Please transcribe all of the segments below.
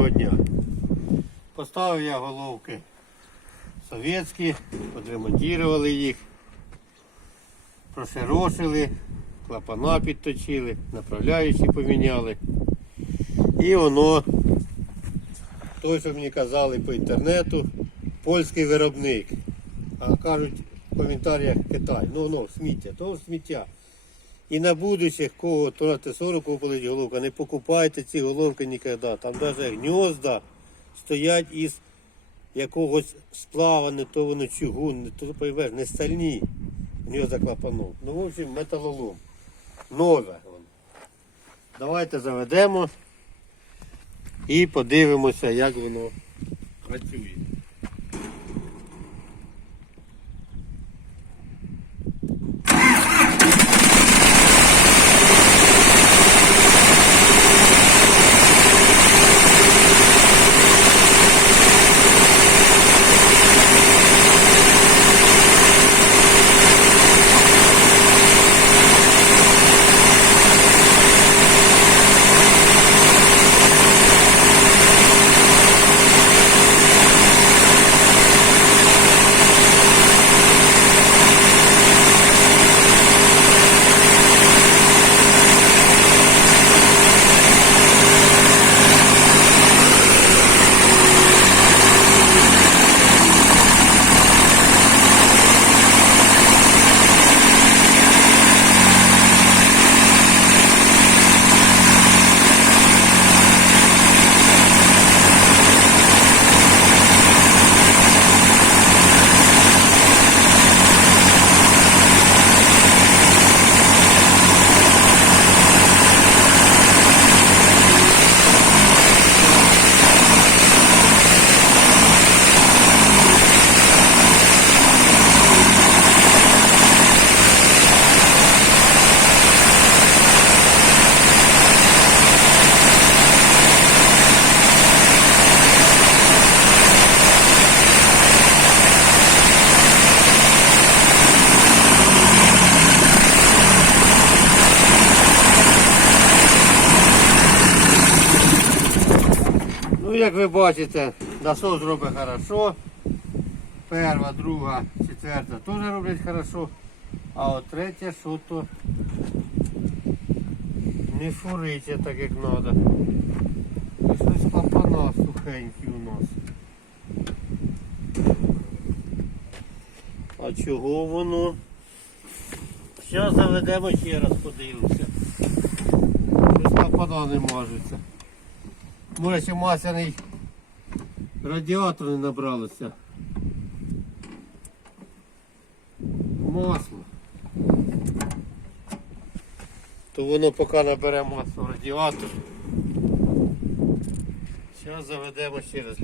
Доброго дня. Поставив я головки совєтські, подремонтували їх, прошерошили, клапана підточили, направляючі поміняли. І воно, той, що мені казали по інтернету, польський виробник. А кажуть в коментарях Китай. Ну воно сміття, то сміття. І на будущих, кого то Т-40 купили головка, не покупайте ці головки ніколи. Там навіть гнізда стоять із якогось сплава, не то воно чугун, не то поймеш, не стальні гнізда клапанов. Ну, в общем, металолом. Нове. Давайте заведемо і подивимося, як воно працює. Ну, як ви бачите, насос робить хорошо. Перша, друга, четверта теж роблять хорошо. А от третя що не фуриться так як треба. Щось клапана сухенькі у нас. А чого воно? Зараз заведемо ще раз подивимося. Щось клапана не мажуться. Може масляний радіатор не набралося. Масло. То воно поки набере масло радіатор. Зараз заведемо ще раз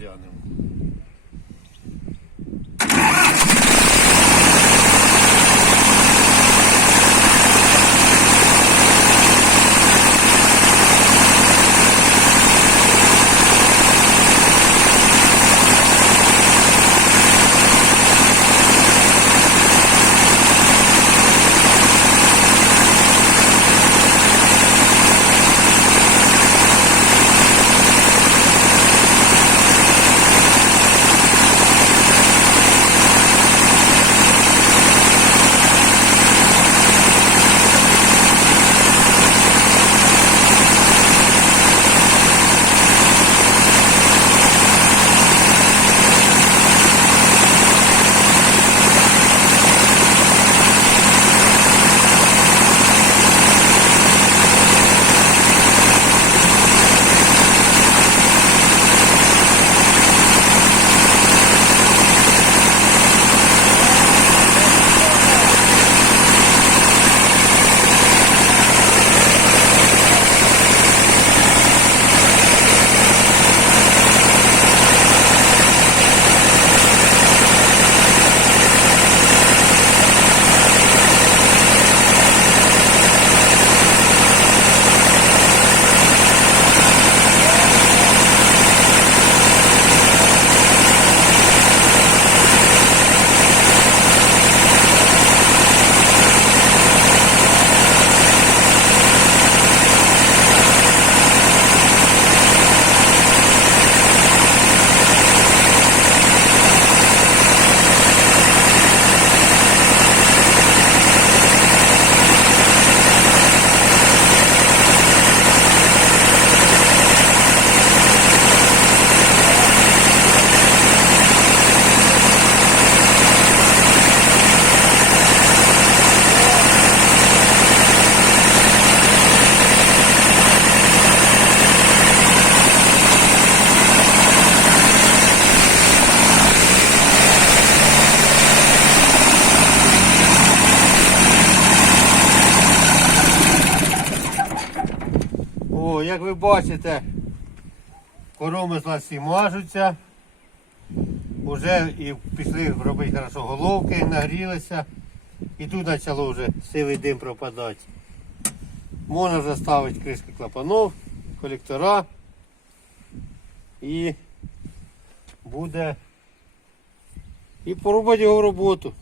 бачите, коромисла всі мажуться. Уже і пішли робити хорошо головки, нагрілися. І тут почало вже сивий дим пропадати. Можна вже ставити кришки клапанов, колектора. І буде і порубати його роботу.